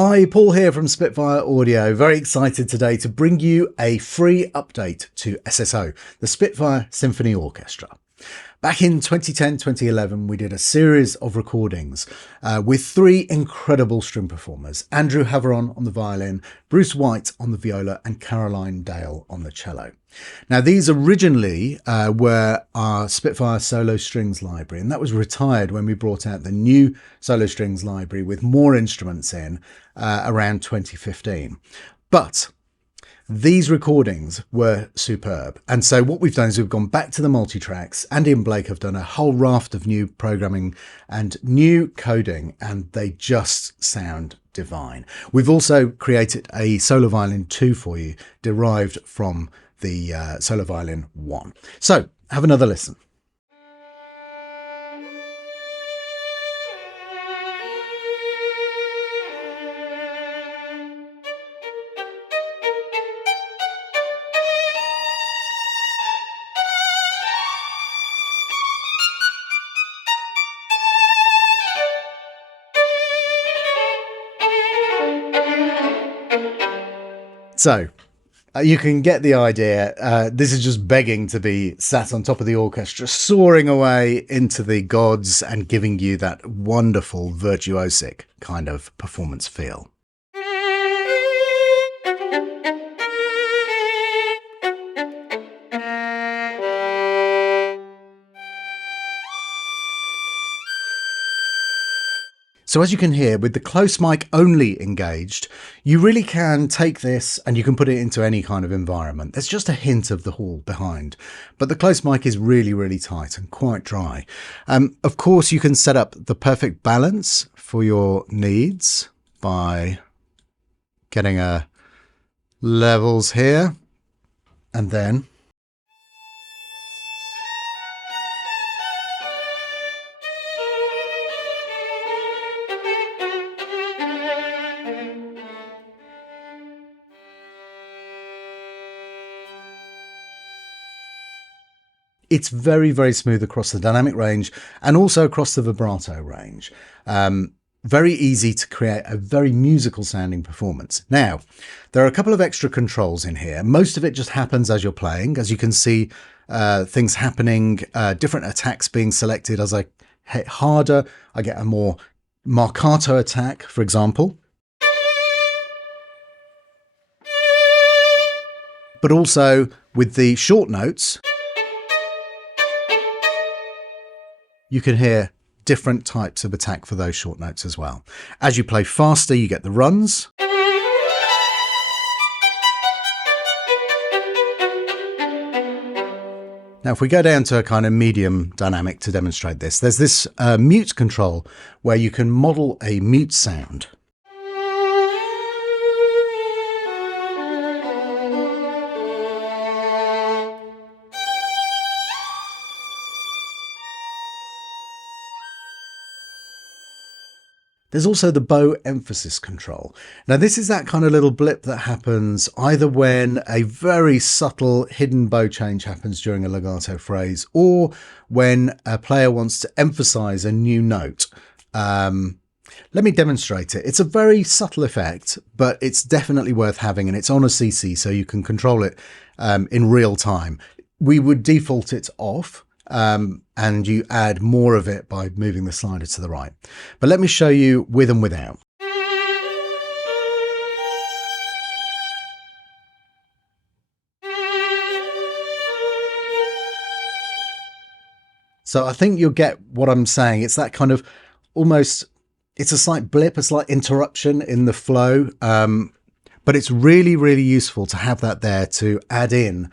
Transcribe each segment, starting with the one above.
Hi, Paul here from Spitfire Audio. Very excited today to bring you a free update to SSO, the Spitfire Symphony Orchestra. Back in 2010-2011, we did a series of recordings with three incredible string performers: Andrew Haveron on the violin, Bruce White on the viola, and Caroline Dale on the cello. Now, these originally were our Spitfire solo strings library, and that was retired when we brought out the new solo strings library with more instruments in around 2015. But these recordings were superb. And so what we've done is we've gone back to the multi-tracks. Andy and Blake have done a whole raft of new programming and new coding, and they just sound divine. We've also created a solo violin 2 for you, derived from the solo violin 1. So have another listen. So you can get the idea. This is just begging to be sat on top of the orchestra, soaring away into the gods and giving you that wonderful virtuosic kind of performance feel. So as you can hear, with the close mic only engaged, you really can take this and you can put it into any kind of environment. There's just a hint of the hall behind, but the close mic is really, really tight and quite dry. Of course, you can set up the perfect balance for your needs by getting levels here, and then it's very, very smooth across the dynamic range and also across the vibrato range. Very easy to create a very musical sounding performance. Now, there are a couple of extra controls in here. Most of it just happens as you're playing. As you can see, things happening, different attacks being selected. As I hit harder, I get a more marcato attack, for example. But also with the short notes, you can hear different types of attack for those short notes as well. As you play faster, you get the runs. Now, if we go down to a kind of medium dynamic to demonstrate this, there's this mute control where you can model a mute sound. There's also the bow emphasis control. Now, this is that kind of little blip that happens either when a very subtle hidden bow change happens during a legato phrase, or when a player wants to emphasize a new note. Let me demonstrate it. It's a very subtle effect, but it's definitely worth having, and it's on a CC, so you can control it in real time. We would default it off. And you add more of it by moving the slider to the right. But let me show you with and without. So I think you'll get what I'm saying. It's that kind of almost, it's a slight blip, a slight interruption in the flow. But it's really, really useful to have that there to add in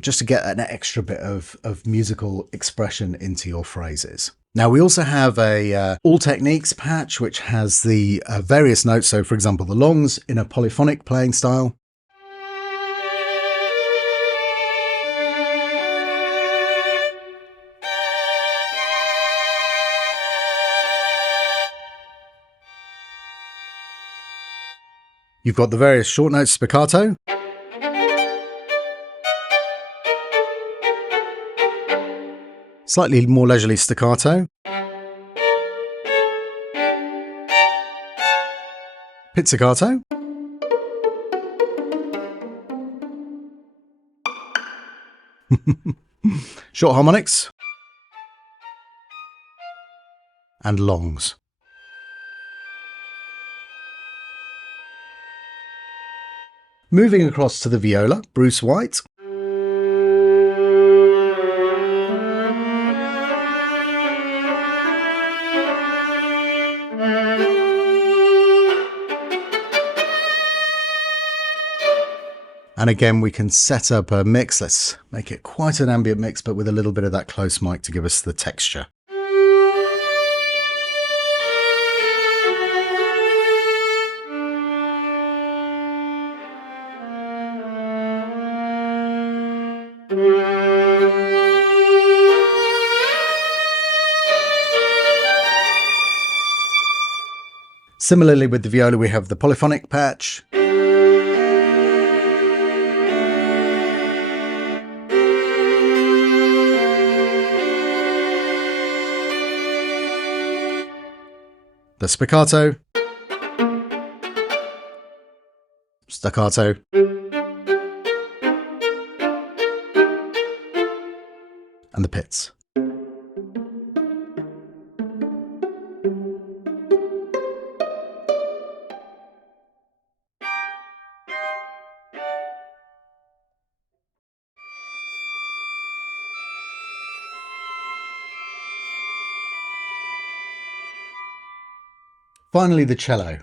just to get an extra bit of musical expression into your phrases. Now, we also have a all techniques patch, which has the various notes. So, for example, the longs in a polyphonic playing style. You've got the various short notes spiccato. Slightly more leisurely staccato. pizzicato, short harmonics, and longs. Moving across to the viola, Bruce White. And again, we can set up a mix. Let's make it quite an ambient mix, but with a little bit of that close mic to give us the texture. Similarly with the viola, we have the polyphonic patch. The spiccato, staccato, and the pits. Finally, the cello.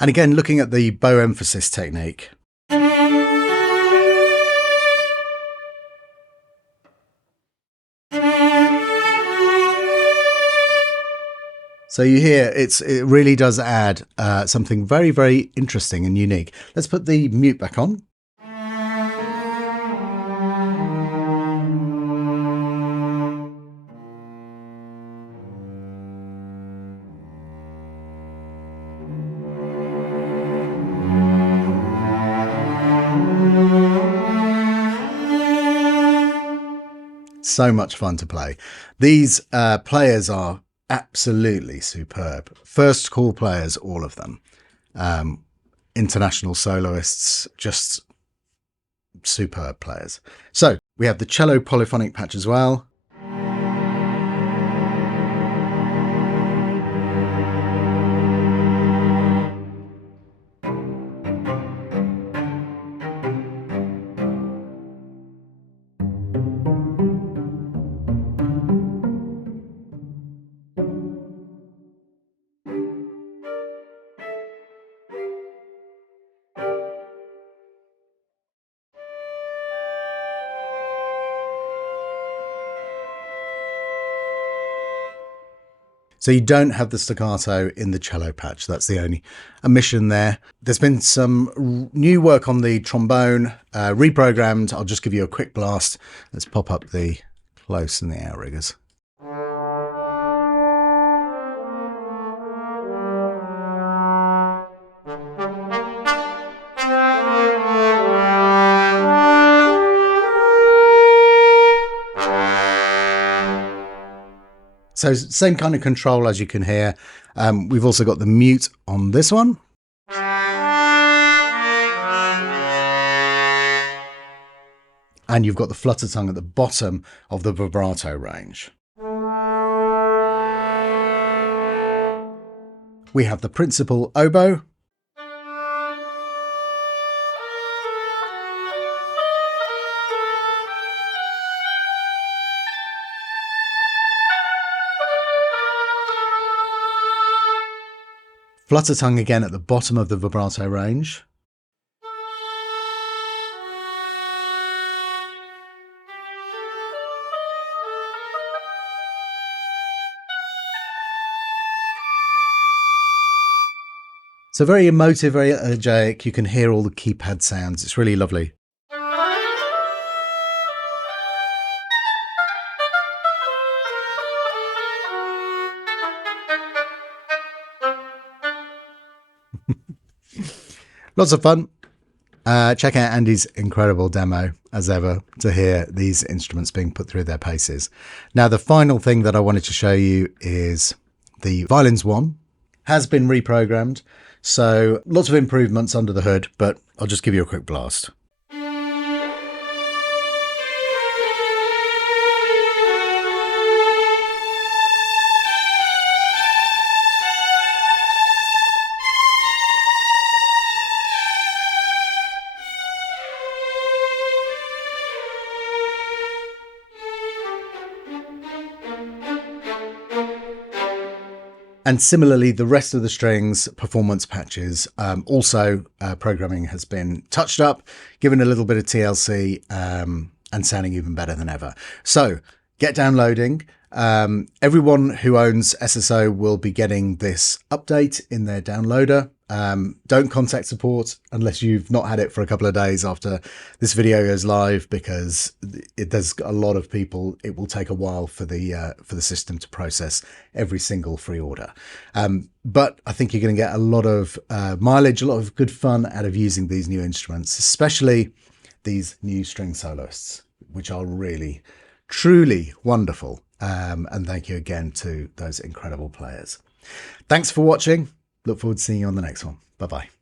And again, looking at the bow emphasis technique. So you hear it really does add something very, very interesting and unique. Let's put the mute back on. So much fun to play. These players are absolutely superb. First call players, all of them. International soloists, just superb players. So we have the cello polyphonic patch as well. So you don't have the staccato in the cello patch. That's the only omission there. There's been some new work on the trombone, reprogrammed. I'll just give you a quick blast. Let's pop up the close and the outriggers. So same kind of control as you can hear. We've also got the mute on this one. And you've got the flutter tongue at the bottom of the vibrato range. We have the principal oboe. Flutter tongue again at the bottom of the vibrato range. So very emotive, very elegiac. You can hear all the keypad sounds. It's really lovely. Lots of fun. Check out Andy's incredible demo, as ever, to hear these instruments being put through their paces. Now, the final thing that I wanted to show you is the Violins 1 has been reprogrammed. So lots of improvements under the hood, but I'll just give you a quick blast. And similarly, the rest of the strings performance patches, also programming has been touched up, given a little bit of TLC, and sounding even better than ever. So get downloading. Everyone who owns SSO will be getting this update in their downloader. Don't contact support unless you've not had it for a couple of days after this video goes live, because there's a lot of people. It will take a while for the system to process every single free order. But I think you're going to get a lot of mileage, a lot of good fun out of using these new instruments, especially these new string soloists, which are really, truly wonderful. And thank you again to those incredible players. Thanks for watching. Look forward to seeing you on the next one. Bye-bye.